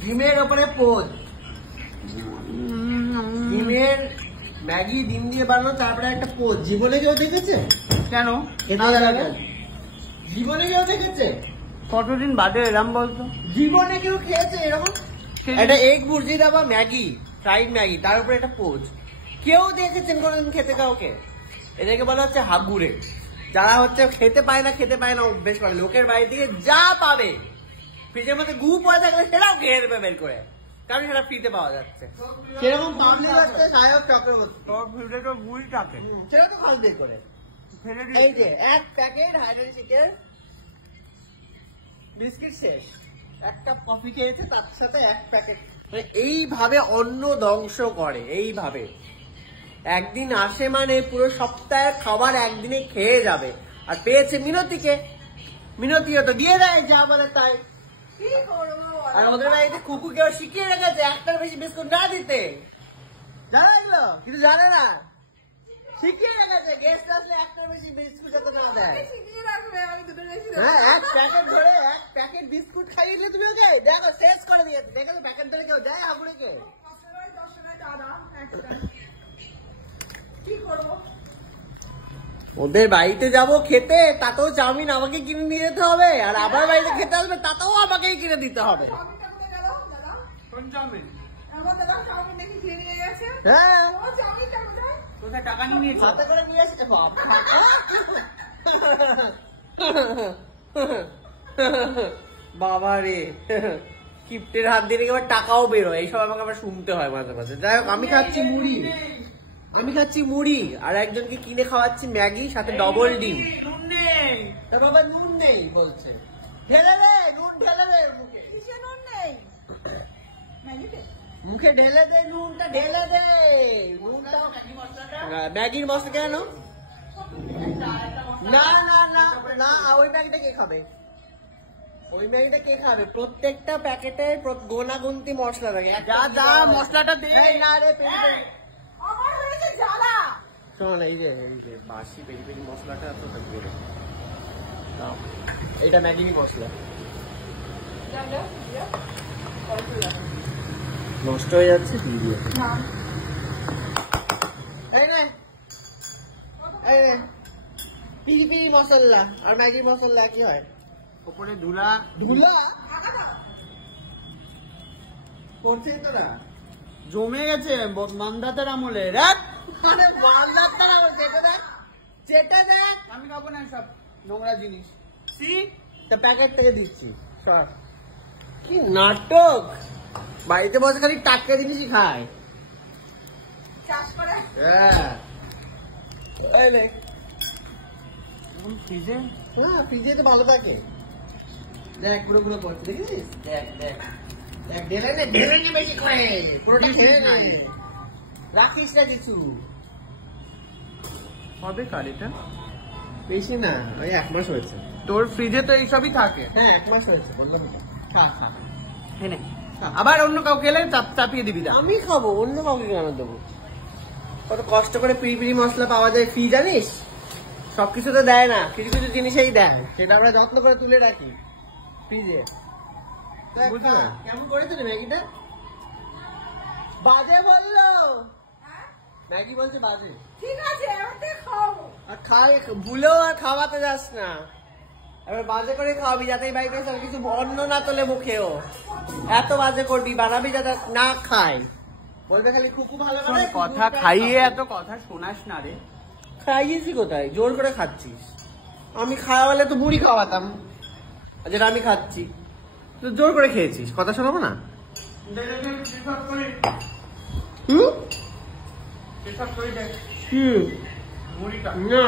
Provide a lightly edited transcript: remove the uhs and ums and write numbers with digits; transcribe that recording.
ডিমের ওপরে পোজ, ডিমের ম্যাগি ডিম দিয়ে বানানো, তারপরে একটা পোজ। জীবনে কেউ দেখেছে? কেন জীবনে কেউ দেখেছে? কতদিন বাদে এলাম বলতো? জীবনে কেউ খেয়েছে এরকম? একটা এগ ভুর্জি দেওয়া ম্যাগি, ফ্রাইড ম্যাগি, তার উপরে একটা পোজ। কেউ দেখেছেন কোনোদিন খেতে কাউকে? এটাকে বলা হচ্ছে হাগুরে। যারা হচ্ছে খেতে পায় না অভ্যেস করে, লোকের বাড়ি থেকে যা পাবে, ফ্রিজের মধ্যে গু পড়ে থাকলে সেটাও খেয়ে দেবে বের করে, কারণ সেটা ফ্রিতে পাওয়া যাচ্ছে। সেরকম সেটা তো খাওয়া বের করে। এই যে এক প্যাকেট হায়দ্রাবাদি চিকেন বিস্কিট শেষ, একটা কফি খেয়েছে তার সাথে এক প্যাকেট। এইভাবে অন্ন ধ্বংস করে, এইভাবে একদিন আসে মানে পুরো সপ্তাহের খাবার একদিনে খেয়ে যাবে। আর পেয়েছে মিনতিকে, মিনতিও তো দিয়ে দেয় যা বলে তাই। আর ওদের বাড়িতে কুকুরকেও শিখিয়ে রেখেছে একটার বেশি বিস্কুট না দিতে। জানা এগুলো কিন্তু জানে না, শিখিয়ে রেখেছে গেস্ট আসলে একটার বেশি বিস্কুট যাতে না দেয়। হ্যাঁ, এক প্যাকেট ধরে এক প্যাকেট বিস্কুট খাইয়ে দিলে তুমি ওকে দেখো শেষ করে দিয়েছে। দেখো প্যাকেট ধরে কেউ দেয় আগুনেকে? ওদের বাড়িতে যাবো খেতে, তাতেও চাউমিন আমাকে কিনে নিয়ে যেতে হবে, আর আবার বাড়িতে খেতে আসবে তাতেও আমাকেই কিনে দিতে হবে। হ্যাঁ, টাকা নিয়ে নিয়েছে, হাতে করে নিয়ে আসছে। বাবা রে, কিপ্টের হাত দিয়ে এবার টাকাও বেরোয়, এইসব আমাকে আবার শুনতে হয় মাঝে মাঝে। যাই হোক, আমি খাচ্ছি মুড়ি, আর একজনকে কিনে খাওয়াচ্ছি ম্যাগি, সাথে ডবল ডিম। নুন নেই বাবা, নুন নেই বলছে। ঢেলে দে নুন, ঢেলে দে মুখে। মুখে ঢেলে দে নুনটা, ঢেলে দে নুনটা। ম্যাগির মশলা কেন? না না না না, ওই ম্যাগিটা কে খাবে? ওই ম্যাগিটা কে খাবে? প্রত্যেকটা প্যাকেটে গোনাগুনতি মশলা থাকে। যা যা মশলাটা দে না রে, শোন, এই যে বাসি পেরি পেরি মশলাটা এত থাকবে, এটা ম্যাগি মশলা নষ্ট হয়ে যাচ্ছে। দিয়ে পিরি পিরি মশলা আর ম্যাগি মশলা কি হয়? উপরে ধুলা করছে তো না, জমে গেছে মান্দাতার আমলে। মানে মালদার আমল। যেটা দেখ আমি খাবো না সব নোংরা জিনিস। প্যাকেট থেকে দিচ্ছি সব। কি নাটক! বাড়িতে বসে খালি টাটকা জিনিসই খায়। ফ্রিজে, হ্যাঁ ফ্রিজে তো ভালো থাকে। দেখ পুরো পুরো করছে, দেখেছিস? দেখ দেখ দেখ, ঢেলে নে বেশি করে, পুরোটা খেয়ে নে, রাখিস না কিছু। হবে কার এটা? বেশি না, ওই 1 মাস হয়েছে। তোর ফ্রিজে তো এইসবই থাকে। হ্যাঁ 1 মাস হয়েছে, বললাম তো। খা খা, আবার অন্য কাউ খেলে চাপিয়ে দিবি। আমি খাবো, অন্য কাউকে কেন দেবো? কত কষ্ট করে পিরি পিরি মশলা পাওয়া যায় ফ্রি, জানিস? সবকিছু তো দেয় না, কিছু কিছু জিনিসই দেয়, সেটা আমরা যত্ন করে তুলে রাখি ফ্রিজে। কেমন করেছে ম্যাগিটা? বাজে বললো, ম্যাগি বলছে বাজে। ঠিক আছে, আর খাই ভুলেও আর খাওয়াতে যাস না, এবার বাজে করে খাওয়াবি যাতে এই বাড়িতে কিছু অন্ন না তোলে মুখেও। এত বাজে করবি, বানাবি যাতে না খায়। বলবে খালি কুকু ভালো করে। কথা খাইয়ে এত কথা শোনাস না রে। খাইয়েছি কোথায়? জোর করে খাচ্ছিস। আমি খাওয়ালে তো বুড়ি খাওয়াতাম, যেটা আমি খাচ্ছি তো জোর করে খেয়েছিস, কথা শোনাবো না? মুড়িটা না